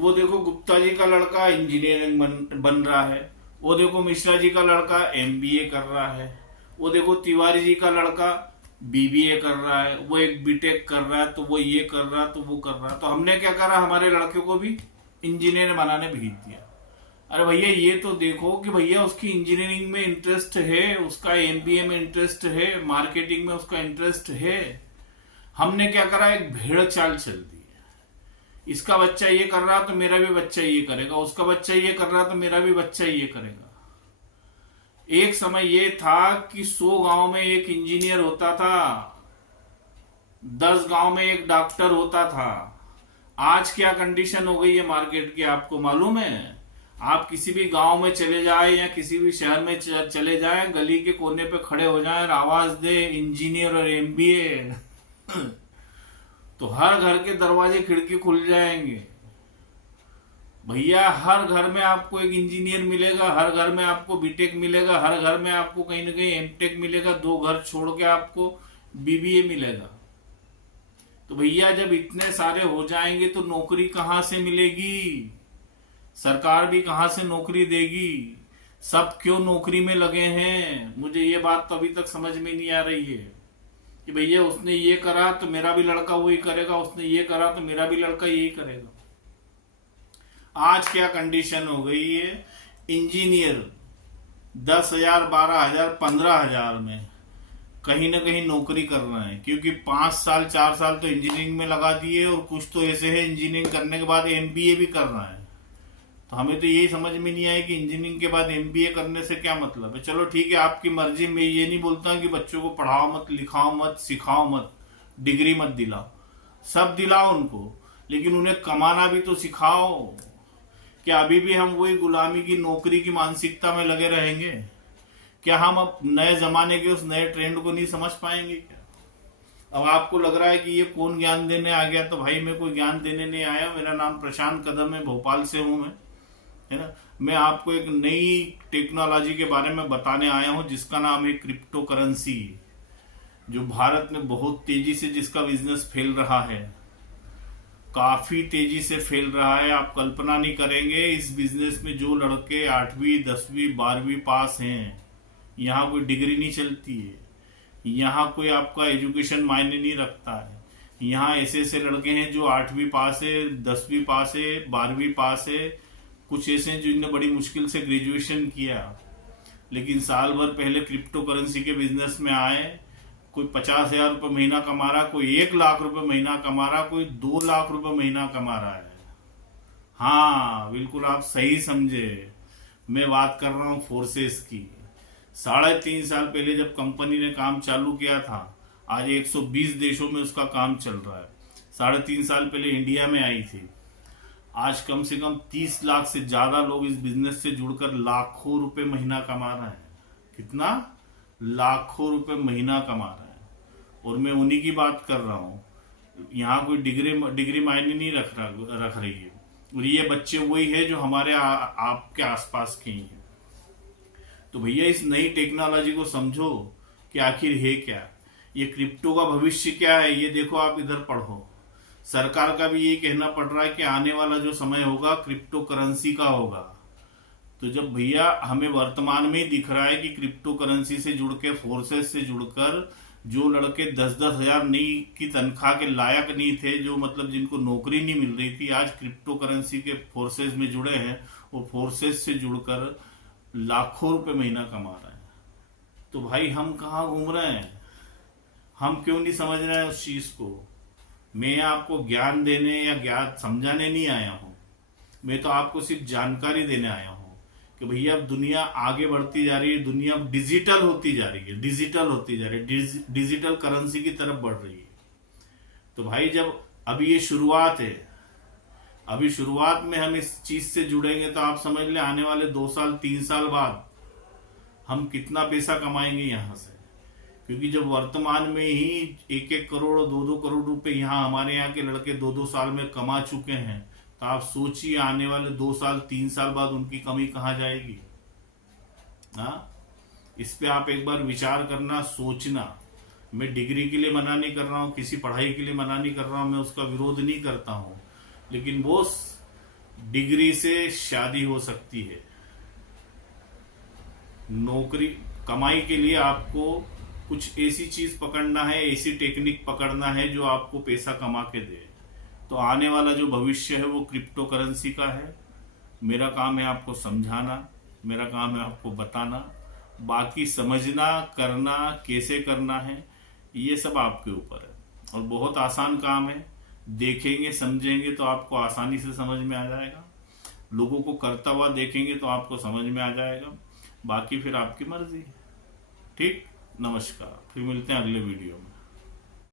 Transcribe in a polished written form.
वो देखो गुप्ता जी का लड़का इंजीनियरिंग बन रहा है, वो देखो मिश्रा जी का लड़का एमबीए कर रहा है, वो देखो तिवारी जी का लड़का बीबीए कर रहा है, वो एक बीटेक कर रहा है, तो वो ये कर रहा है, तो वो कर रहा है। तो हमने क्या करा, हमारे लड़के को भी इंजीनियर बनाने भेज दिया। अरे भैया ये तो देखो कि भैया उसकी इंजीनियरिंग में इंटरेस्ट है, उसका एमबीए में इंटरेस्ट है, मार्केटिंग में उसका इंटरेस्ट है। हमने क्या करा, एक भेड़ चाल चल दी। इसका बच्चा ये कर रहा तो मेरा भी बच्चा ये करेगा, उसका बच्चा ये कर रहा तो मेरा भी बच्चा ये करेगा। एक समय ये था कि 100 गांव में एक इंजीनियर होता था, 10 गांव में एक डॉक्टर होता था। आज क्या कंडीशन हो गई है मार्केट की, आपको मालूम है? आप किसी भी गांव में चले जाए या किसी भी शहर में चले जाए, गली के कोने पे खड़े हो जाए और आवाज दे इंजीनियर और एमबीए तो हर घर के दरवाजे खिड़की खुल जाएंगे। भैया हर घर में आपको एक इंजीनियर मिलेगा, हर घर में आपको बीटेक मिलेगा, हर घर में आपको कहीं ना कहीं एमटेक मिलेगा, 2 घर छोड़ के आपको बीबीए मिलेगा। तो भैया जब इतने सारे हो जाएंगे तो नौकरी कहां से मिलेगी? सरकार भी कहां से नौकरी देगी? सब क्यों नौकरी में लगे हैं? मुझे ये बात तो अभी तक समझ में नहीं आ रही है कि भैया उसने ये करा तो मेरा भी लड़का वही करेगा, उसने ये करा तो मेरा भी लड़का यही करेगा। आज क्या कंडीशन हो गई है, इंजीनियर 10,000, 12,000, 15,000 में कहीं ना कहीं नौकरी कर रहे हैं, क्योंकि 5 साल 4 साल तो इंजीनियरिंग में लगा दिए, और कुछ तो ऐसे है इंजीनियरिंग करने के बाद एमबीए भी कर रहा है। तो हमें तो यही समझ में नहीं आया कि इंजीनियरिंग के बाद एमबीए करने से क्या मतलब है। चलो ठीक है, आपकी मर्जी, मैं ये नहीं बोलता कि बच्चों को पढ़ाओ मत, लिखाओ मत, सिखाओ मत, डिग्री मत दिलाओ, सब दिलाओ उनको, लेकिन उन्हें कमाना भी तो सिखाओ। क्या अभी भी हम वही गुलामी की नौकरी की मानसिकता में लगे रहेंगे? क्या हम अब नए जमाने के उस नए ट्रेंड को नहीं समझ पाएंगे क्या? अब आपको लग रहा है कि ये कौन ज्ञान देने आ गया, तो भाई मैं कोई ज्ञान देने नहीं आया। मेरा नाम प्रशांत कदम है, भोपाल से हूं मैं, है ना। मैं आपको एक नई टेक्नोलॉजी के बारे में बताने आया हूं जिसका नाम है क्रिप्टो करेंसी, जो भारत में बहुत तेजी से जिसका बिजनेस फैल रहा है, काफी तेजी से फैल रहा है। आप कल्पना नहीं करेंगे, इस बिजनेस में जो लड़के 8वीं 10वीं 12वीं पास हैं, यहाँ कोई डिग्री नहीं चलती है, यहाँ कोई आपका एजुकेशन मायने नहीं रखता है। यहाँ ऐसे ऐसे लड़के हैं जो 8वीं पास है, 10वीं पास है, 12वीं पास है, कुछ ऐसे हैं जिनने बड़ी मुश्किल से ग्रेजुएशन किया, लेकिन साल भर पहले क्रिप्टो करेंसी के बिजनेस में आए। कोई 50,000 रुपये महीना कमा रहा, कोई 1,00,000 रुपये महीना कमा रहा, कोई 2,00,000 रुपये महीना कमा रहा है। हाँ बिल्कुल, आप सही समझे, मैं बात कर रहा हूँ फोर्सेस की। 3.5 साल पहले जब कंपनी ने काम चालू किया था, आज 120 देशों में उसका काम चल रहा है। 3.5 साल पहले इंडिया में आई थी। आज कम से कम 30 लाख से ज्यादा लोग इस बिजनेस से जुड़कर लाखों रुपए महीना कमा रहे हैं। कितना? लाखों रुपए महीना कमा रहे हैं। और मैं उन्हीं की बात कर रहा हूँ। यहाँ कोई डिग्री मायने नहीं रख रही है। और ये बच्चे वही है जो हमारे आपके आसपास के ही हैं। तो भैया इस नई टेक्नोलॉजी को समझो कि आखिर है क्या, ये क्रिप्टो का भविष्य क्या है। ये देखो, आप इधर पढ़ो, सरकार का भी यही कहना पड़ रहा है कि आने वाला जो समय होगा क्रिप्टो करेंसी का होगा। तो जब भैया हमें वर्तमान में ही दिख रहा है कि क्रिप्टो करेंसी से जुड़ के, फोर्सेस से जुड़कर जो लड़के 10-10 हजार नहीं की तनख्वाह के लायक नहीं थे, जो मतलब जिनको नौकरी नहीं मिल रही थी, आज क्रिप्टो करेंसी के फोर्सेस में जुड़े हैं, वो फोर्सेस से जुड़कर लाखों रुपए महीना कमा रहे हैं। तो भाई हम कहाँ घूम रहे हैं? हम क्यों नहीं समझ रहे हैं उस चीज को? मैं आपको ज्ञान देने या ज्ञान समझाने नहीं आया हूं, मैं तो आपको सिर्फ जानकारी देने आया हूं कि भैया अब दुनिया आगे बढ़ती जा रही है, दुनिया डिजिटल होती जा रही है, डिजिटल करेंसी की तरफ बढ़ रही है। तो भाई जब अभी ये शुरुआत है, अभी शुरुआत में हम इस चीज से जुड़ेंगे तो आप समझ ले आने वाले 2 साल 3 साल बाद हम कितना पैसा कमाएंगे यहां से। क्योंकि जब वर्तमान में ही 1-1 करोड़ 2-2 करोड़ रुपए यहाँ हमारे यहाँ के लड़के 2-2 साल में कमा चुके हैं, तो आप सोचिए आने वाले 2 साल 3 साल बाद उनकी कमी कहाँ जाएगी। हाँ, इस पे आप एक बार विचार करना, सोचना। मैं डिग्री के लिए मना नहीं कर रहा हूँ, किसी पढ़ाई के लिए मना नहीं कर रहा हूँ, मैं उसका विरोध नहीं करता हूँ, लेकिन वो डिग्री से शादी हो सकती है। नौकरी कमाई के लिए आपको कुछ ऐसी चीज पकड़ना है, ऐसी टेक्निक पकड़ना है जो आपको पैसा कमा के दे। तो आने वाला जो भविष्य है वो क्रिप्टो करेंसी का है। मेरा काम है आपको समझाना, मेरा काम है आपको बताना, बाकी समझना करना कैसे करना है ये सब आपके ऊपर है। और बहुत आसान काम है, देखेंगे समझेंगे तो आपको आसानी से समझ में आ जाएगा। लोगों को करता हुआ देखेंगे तो आपको समझ में आ जाएगा, बाकी फिर आपकी मर्जी है। ठीक, नमस्कार, फिर मिलते हैं अगले वीडियो में।